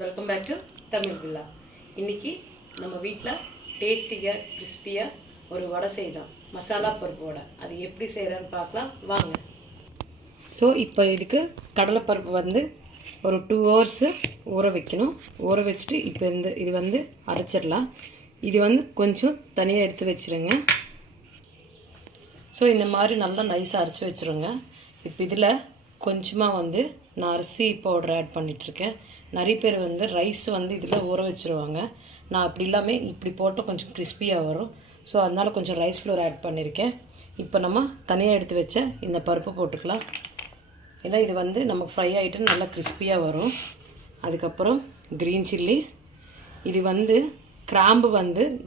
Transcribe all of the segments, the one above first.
Welcome back to Tamil பில்லா. இன்றைக்கி நம்ம வீட்டில் டேஸ்டியாக கிறிஸ்பியாக ஒரு வடை செய்யலாம், மசாலா பருப்பு வடை. அது எப்படி செய்கிறேன்னு பார்க்கலாம் வாங்க. ஸோ இப்போ இதுக்கு கடலைப்பருப்பு வந்து ஒரு 2 hours ஊற வைக்கணும். ஊற வச்சுட்டு இப்போ இது அரைச்சிடலாம். இது கொஞ்சம் தனியாக எடுத்து வச்சுருங்க. ஸோ இந்த மாதிரி நல்லா நைஸாக அரைச்சி வச்சுருங்க. இப்போ இதில் கொஞ்சமாக நான் அரிசி பவுடர் ஆட் பண்ணிகிட்ருக்கேன். நிறைய பேர் ரைஸ் இதில் ஊற வச்சுருவாங்க. நான் அப்படி இல்லாமல் இப்படி போட்டு கொஞ்சம் கிறிஸ்பியாக வரும். ஸோ அதனால் கொஞ்சம் ரைஸ் ஃப்ளோர் ஆட் பண்ணியிருக்கேன். இப்போ நம்ம தனியாக எடுத்து வச்ச இந்த பருப்பு போட்டுக்கலாம். ஏன்னா இது நமக்கு ஃப்ரை ஆகிட்டு நல்லா கிறிஸ்பியாக வரும். அதுக்கப்புறம் க்ரீன் சில்லி, இது கிராம்பு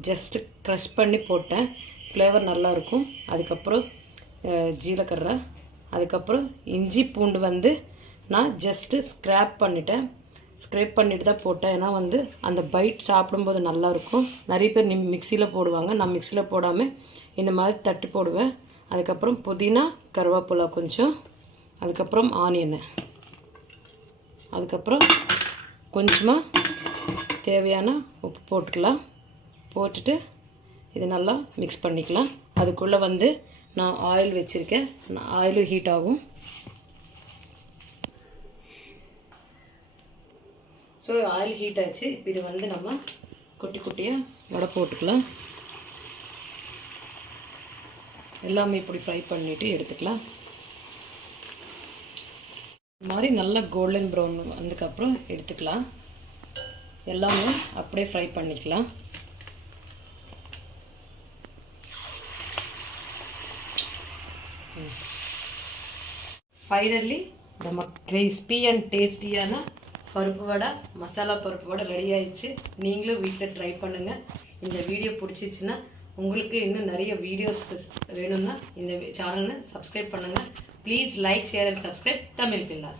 ஜஸ்ட்டு க்ரஷ் பண்ணி போட்டேன், ஃப்ளேவர் நல்லாயிருக்கும். அதுக்கப்புறம் ஜீரகர்ரை, அதுக்கப்புறம் இஞ்சி பூண்டு நான் ஜஸ்ட்டு ஸ்க்ரேப் பண்ணிவிட்டு தான் போட்டேன். ஏன்னா அந்த பைட் சாப்பிடும்போது நல்லாயிருக்கும். நிறைய பேர் மிக்சியில் போடுவாங்க, நான் மிக்சியில் போடாமல் இந்த மாதிரி தட்டி போடுவேன். அதுக்கப்புறம் புதினா, கருவேப்பிலை கொஞ்சம், அதுக்கப்புறம் ஆனியனு, அதுக்கப்புறம் கொஞ்சமாக தேவையான உப்பு போட்டுக்கலாம். போட்டுட்டு இது நல்லா மிக்ஸ் பண்ணிக்கலாம். அதுக்குள்ளே நான் ஆயில் வச்சுருக்கேன். ஆயிலும் ஹீட் ஆகும். ஸோ ஆயில் ஹீட் ஆச்சு. இப்போ இது நம்ம குட்டி குட்டியாக வடை போட்டுக்கலாம். எல்லாமே இப்படி ஃப்ரை பண்ணிவிட்டு எடுத்துக்கலாம். இது மாதிரி நல்லா கோல்டன் ப்ரௌன் வந்ததுக்கப்புறம் எடுத்துக்கலாம். எல்லாமே அப்படியே ஃப்ரை பண்ணிக்கலாம். ஃபைனலி நம்ம கிறிஸ்பி அண்ட் டேஸ்டியான பருப்பு வடை, மசாலா பருப்பு வடை ரெடி ஆயிடுச்சு. நீங்களும் வீட்டில் ட்ரை பண்ணுங்கள். இந்த வீடியோ பிடிச்சிச்சின்னா, உங்களுக்கு இன்னும் நிறைய வீடியோஸ் வேணும்னா இந்த சேனலை சப்ஸ்கிரைப் பண்ணுங்கள். Please like, share and subscribe Tamil Billa.